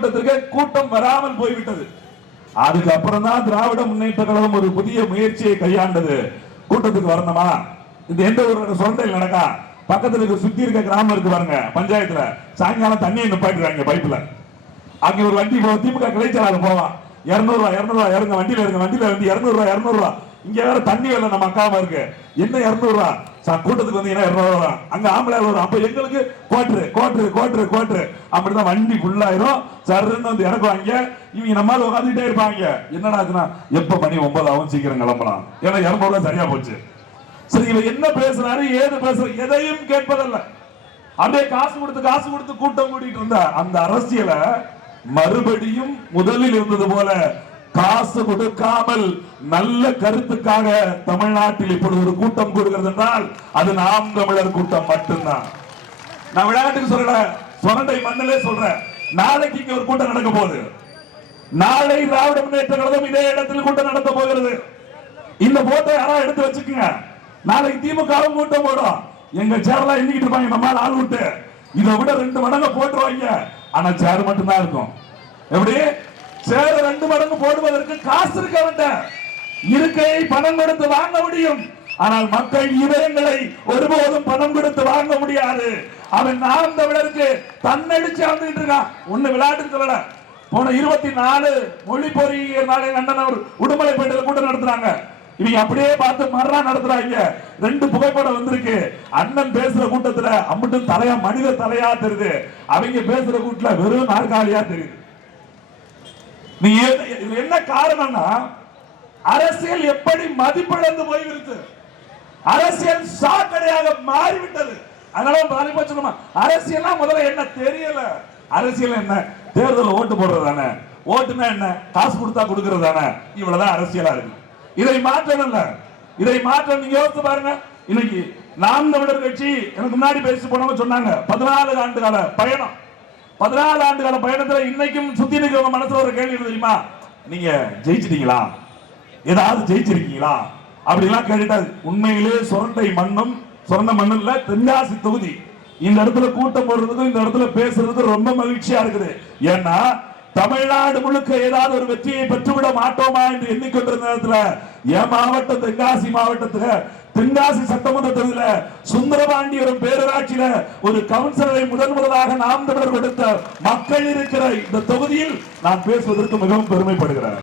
கூட்டத்திற்கு கூட்டம் வராமல் போய்விட்டது. அதுக்கப்புறம் தான் திராவிட முன்னேற்ற கழகம் ஒரு புதிய முயற்சியை கையாண்டது. கூட்டத்துக்கு வரணுமா, இந்த எந்த ஒரு சொந்தையில் நடக்கா, பக்கத்துல சுத்தி இருக்க கிராமம் இருக்கு பாருங்க, பஞ்சாயத்துல சாயங்காலம் தண்ணியை நிப்பாட்டிடுறாங்க பைப்ல. அங்க ஒரு வண்டி திமுக கிளைச்சலாளர் போவான், 200 ரூபாய் 200 ரூபாய் இறங்க, வண்டியில இருங்க, வண்டியில வந்து 200 ரூபாய் 200 ரூபாய். இங்க வேற தண்ணி வேலை நம்ம அக்காம இருக்கு, என்ன 200 ரூபாய் கூட்டத்துக்கு வந்தீங்கன்னா 200 ரூபாய். அங்க ஆம்பளை வரும், அப்ப எங்களுக்கு கோட்ரு கோட்ரு கோட்ரு கோட்ரு. அப்படிதான் வண்டி ஃபுல்லாயிரும். சர்ன்னு வந்து இறக்குவாங்க. இவங்க நம்மளால உட்காந்துட்டே இருப்பாங்க. என்னடா எப்ப மணி 9 ஆகும், சீக்கிரம் கிளம்பலாம், ஏன்னா 200 ரூபாய் சரியா போச்சு. சரி, இவன் என்ன பேசுறாரு, ஏது பேசுறாரு, எதையும் கேட்பதல்ல. அப்படியே காசு கொடுத்து கூட்டம் கூட்டிட்டு இருந்த அந்த அரசியலை மறுபடியும் முதலில் இருந்தது போல காசு கொடுக்காமல் நல்ல கருத்துக்காக தமிழ்நாட்டில் இப்பொழுது ஒரு கூட்டம் கூடுகிறது என்றால் அது நாம் தமிழர் கூட்டம் மட்டும்தான். நான் விளையாட்டுக்கு சொல்லல, சொரண்டை மண்ணிலே சொல்றேன். நாளைக்கு இங்க ஒரு கூட்டம் நடக்க போகுது. நாளை திராவிட முன்னேற்ற கழகம் இதே இடத்தில் கூட்டம் நடத்த போகிறது. இந்த போட்டோ யாராவது எடுத்து வச்சுக்கோங்க. நாளைக்கு திமுகவும் கூட்டம் போடும். எங்க சேர்ல எண்ணிக்கிட்டு இருப்பாங்க, நம்மளால ஆள் விட்டு இதை விட 2 மடங்கு போட்டுருவாங்க. ஆனா சேர் மட்டும் தான் இருக்கும். எப்படி சேர் 2 மடங்கு போடுவதற்கு காசு இருக்க வேண்டாம், இருக்கையை பணம் கொடுத்து வாங்க முடியும். ஆனால் மக்கள் இதயங்களை ஒருபோதும் பணம் கொடுத்து வாங்க முடியாது. அவன் நாம் தமிழருக்கு தன்னடிச்சு வந்துட்டு இருக்கான். ஒண்ணு விளையாட்டு சொல்லல. போன 24 மொழி பொறியியல் நாளை அண்ணன் அவர் உடுமலைப்பேட்டையில் கூட்டம் நடத்துறாங்க. இவங்க அப்படியே பார்த்து மர்றா நடத்துறாங்க. 2 புகைப்படம் வந்திருக்கு. அண்ணன் பேசுற கூட்டத்துல அம்பட்டும் தலையா மனித தலையா தெரியுது, அவங்க பேசுற கூட்டத்துல வெறும் நாற்காலியா தெரியுது. நீ என்ன காரணம்னா அரசியல் எப்படி மதிப்பிழந்து போய்விடுது, அரசியல் சாக்கடையாக மாறிவிட்டது. அதனால அரசியல் முதல்ல என்ன தெரியல. அரசியல் என்ன, தேர்தல் ஓட்டு போடுறதானே, ஓட்டுனா என்ன, காசு கொடுத்தா கொடுக்கறதானே, இவ்வளவுதான் அரசியலா இருக்கு. இதை மாற்றணும், இதை மாற்ற நீங்க யோசிச்சு பாருங்க. இன்னைக்கு நாம் தமிழர் கட்சி எனக்கு முன்னாடி பேசி போனவங்க சொன்னாங்க 14 ஆண்டு கால பயணம். 14 ஆண்டு கால பயணத்துல இன்னைக்கும் சுத்தி இருக்கிறவங்க மனசுல ஒரு கேள்வி தெரியுமா, நீங்க ஜெயிச்சிட்டீங்களா, ஏதாவது ஜெயிச்சிருக்கீங்களா அப்படிலாம் கேட்டுட்டா. உண்மையிலே சொரண்டை மண்ணும் சொரண்ட மண்ணுல தென்காசி தொகுதி இந்த இடத்துல கூட்டம் போடுறதுக்கும் இந்த இடத்துல பேசுறதுக்கு ரொம்ப மகிழ்ச்சியா இருக்குது. ஏன்னா தமிழ்நாடு முழுக்க ஏதாவது ஒரு வெற்றியை பெற்றுவிட மாட்டோமா என்று எண்ணிக்கொண்டிருந்த நேரத்தில் என் மாவட்டம் தென்காசி மாவட்டத்தில் தென்காசி சட்டமன்ற தொகுதியில் சுந்தரபாண்டியபுரம் பேரூராட்சியில ஒரு கவுன்சிலரை முதலாக நாம் தமிழர் கொடுத்த மக்கள் இருக்கிற இந்த தொகுதியில் நான் பேசுவதற்கு மிகவும் பெருமைப்படுகிறேன்.